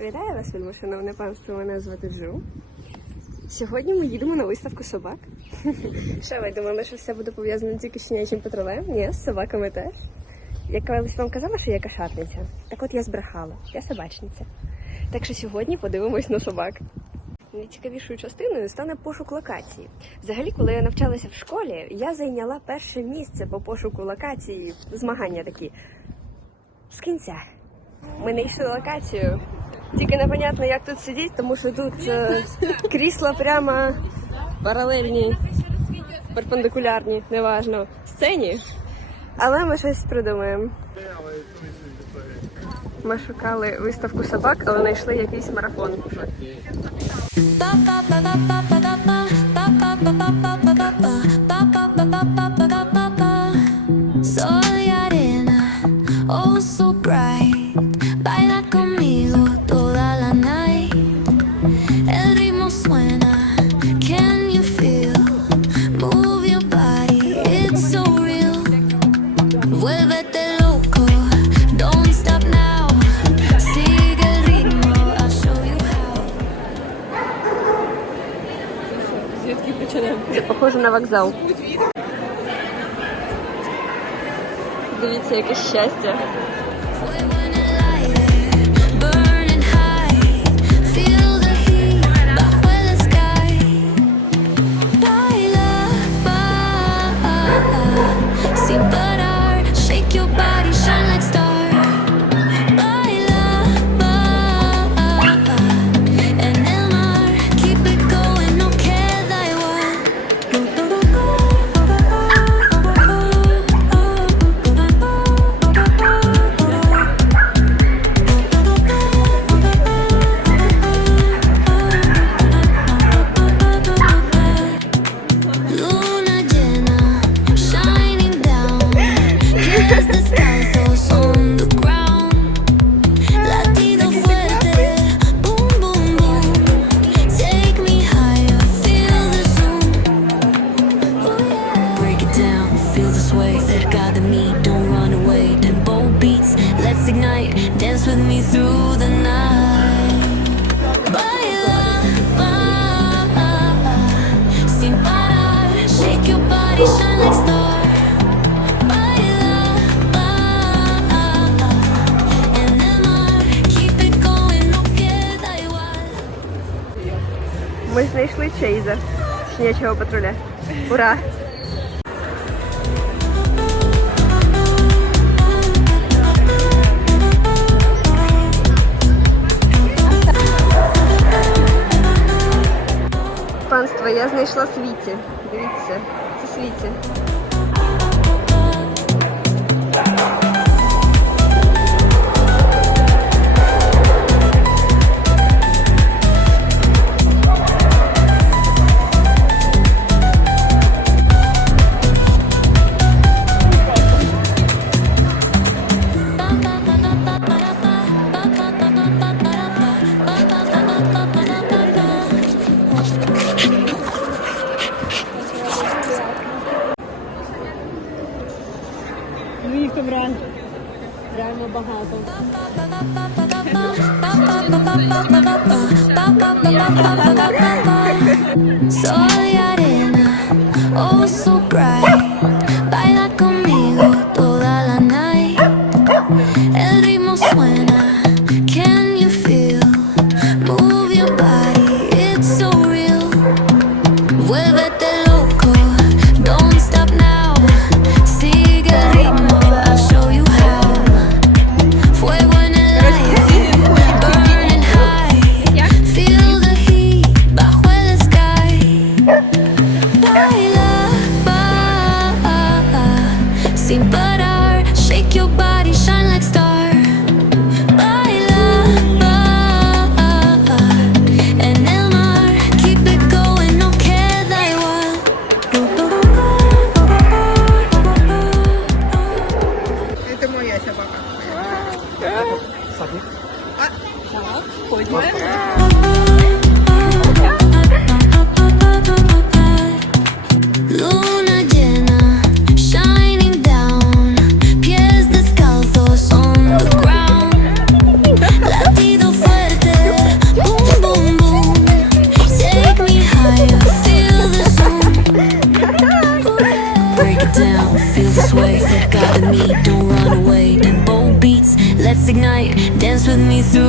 Вітаю вас, вельми шановне панство, мене звати Джу. Сьогодні ми їдемо на виставку собак. Що ви думали, що все буде пов'язано тільки щенячим патрулем? Ні, з собаками теж. Я колись вам казала, що я кошатниця. Так от я збрехала, я собачниця. Так що сьогодні подивимось на собак. Найцікавішою частиною стане пошук локації. Взагалі, коли я навчалася в школі, я зайняла перше місце по пошуку локації, змагання такі. З кінця. Ми знайшли локацію. Тільки непонятно, як тут сидіти, тому що тут е, крісла прямо паралельні, перпендикулярні, неважно, сцені. Але ми щось придумаємо. Ми шукали виставку собак, але знайшли якийсь марафон. Почнемо? Похоже на вокзал. Дивіться, яке щастя. Dance with me through the night. Baila, baila, sin parar. Shake your body, shine like star. Baila, baila, en. Keep it going, no queda igual. Ми знайшли Чейза щенячого патруля. Ура! Знайшла світі. Дивіться, це світі. Віком реально. Реально багато. Me, don't run away. Tempo beats, let's ignite. Dance with me through.